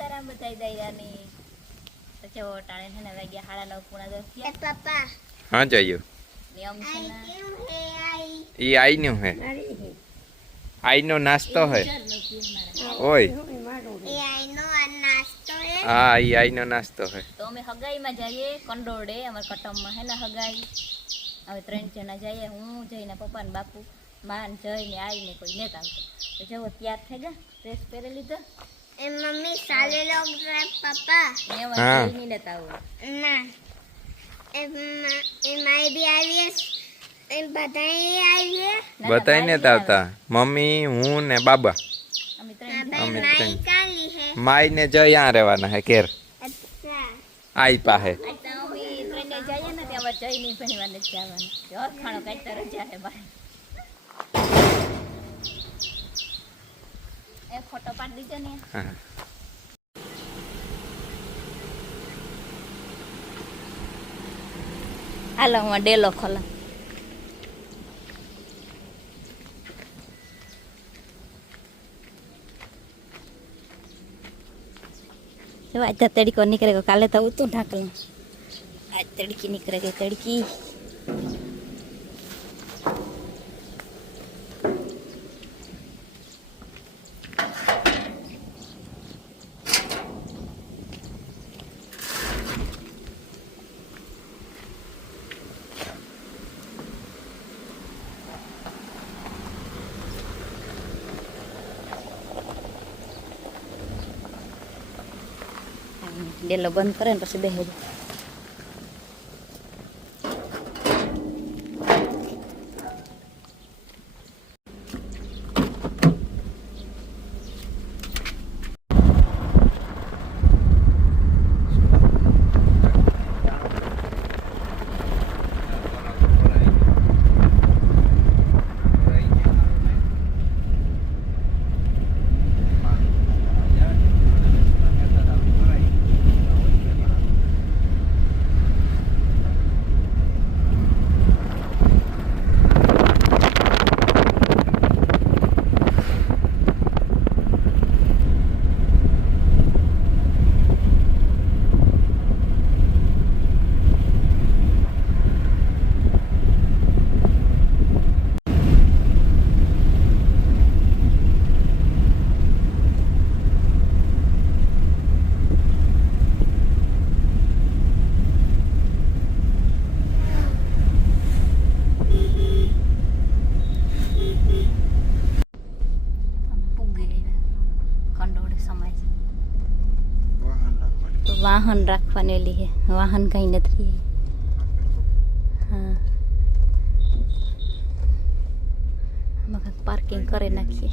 સીતારામ બધાય દયાની તો જેવો ટાણે છે ને વાગ્યા 9:30 થયા પાપા हाँ जाइयो નિયમ છે ને ये आई नो है आई नो नाश्तो है ओए એ આઈનો આ નાસ્તો હે हाँ ये आई नो नाश्तो है તો અમે હગાઈમાં જઈએ કંડોળે અમાર કટમમાં હે ને હગાઈ હવે 3 જણા જઈએ હું જઈને પપ્પા ને બાપુ માન જઈને આવીને કોઈ નેત આવતો તો જેવો તૈયાર થઈ ગયા ડ્રેસ પહેરી લીધો એ મમ્મી સાલે લોગ પાપા એમાં हाँ જઈને લેતા આવો ના એ માય બી આવી એ બધાય આવી बताई नहीं था मम्मी हूँ ने बाबा અમે 3 અમે માય કાલી હે माई ने जो यहाँ रहवाना है केर અચ્છા आई पाहे આ તો અમે ટ્રેને જઈએ ને ત્યાં જઈને ઘણી વાર નથી જવાનું જો ખાણો કઈ તરત જાય બહાર એ ફોટો પાડી દીધો ને हाँ હાલો હું ડેલો ખોલા જો आज तड़को निकलेगा काले तो उतो ढाकल आज तड़की निकलेगी तड़की ડેલો બંધ કરે ને પછી બેહી જાય वाहन रखवाने लिए वाहन कहीं नहीं हाँ हम पार्किंग करे नाखिए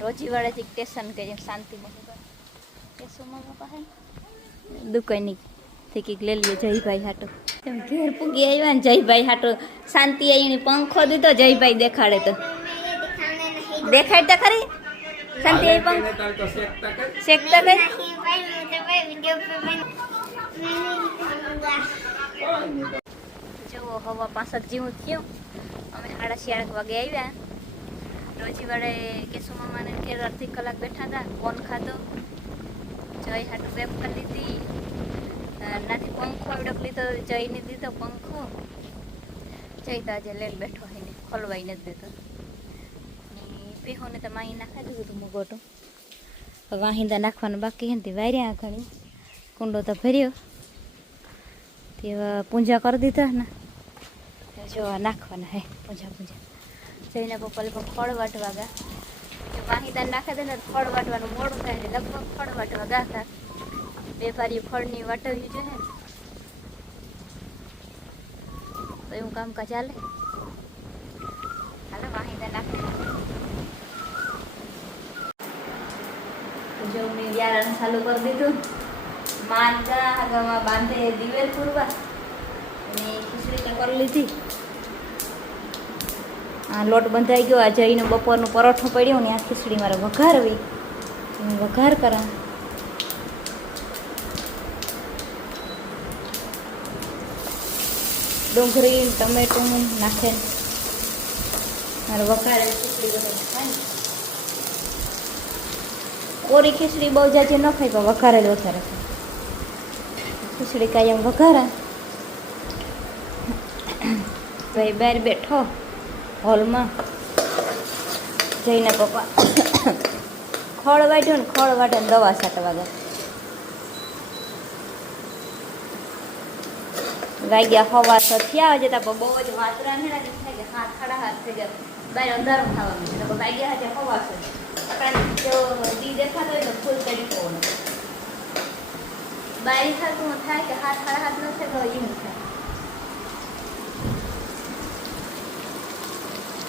रोजीवाड़ा जी स्टेशन के शांति में दुकान थी कि ले लिए जय भाई हाटो घेर पूगी आया जय भाई हाटो शांति आई पंखो दीधो जय भाई देखाड़े तो देखाड़ तो खरी शांति आई पंखो शेकता कर જુઓ હવા 5 જેવું થયું. અમે 6:30 વાગે આવ્યા. રોજી વાળે કેશુ મામાને ઘેર અડધી કલાક બેઠા હતા. કોન ખાધો, જય હાટું વેપ કરી લીધી, નાથી પંખો એવડક લીધો, જઈને દીધો પંખો. જય તો આજે લઈને બેઠો એને ખોલવાઈ નથી દેતો. પીહોને તો માઈ નાખી દીધું હતું મગોટું. વાહિંદા નાખવાનું બાકી હતી. વાર્યા ઘણી કુંડો તો ભર્યો. તેવા પૂંજા કરી દીધા ને જો નાખવાના હે પૂંજા. જઈને પપ્પાને પણ ખડ વાટવા ગયા. વાહિંદા નાખી દે ને ખડ વાટવાનું મોડું થાય ને લગભગ ખડ વાટવા ગયા હતા. વેપારીઓ ખડની વાટવ્યું છે ને તો એવું કામકાજ ચાલે. હાલો વાહિંદા નાખી જો મેં વ્યારણ ચાલુ કરી દીધું. માનગા આગળમાં બાંધે દિવેલ પૂરવા અને ખીચડી તો કરી લીધી. આ લોટ બંધાઈ ગયો. આ જઈને બપોરનું પરોઠો પડ્યો ને આ ખીચડી મારે વઘારવી. વઘાર કરા. ડુંગળી ટમેટું નાખે મારે વઘારેલી ખીચડી બધા ખાય. કોરી ખીચડી બહુ જાજી ન ખાય પણ વઘારેલી વધારે ખાય. ખીચડી કાયમ વઘારા. ભાઈ બહાર બેઠો હોલમાં. જઈને પપ્પા ખોળ વાટ્યો ને ખોળ વાટે દવા છાંટવા ગયા. વાગ્યા હવા તો થયા જતા પણ બહુ જ વાતરા ને થાય કે 7:30 થઈ ગયા. બહાર અંધારું થવા માંડ્યું. વાગ્યા હજે હવા છે. જો દી દેખાતો હોય તો ફૂલ કરી પહોંચે. બારી થતું થાય કે 7:30 ન થાય તો એમ થાય.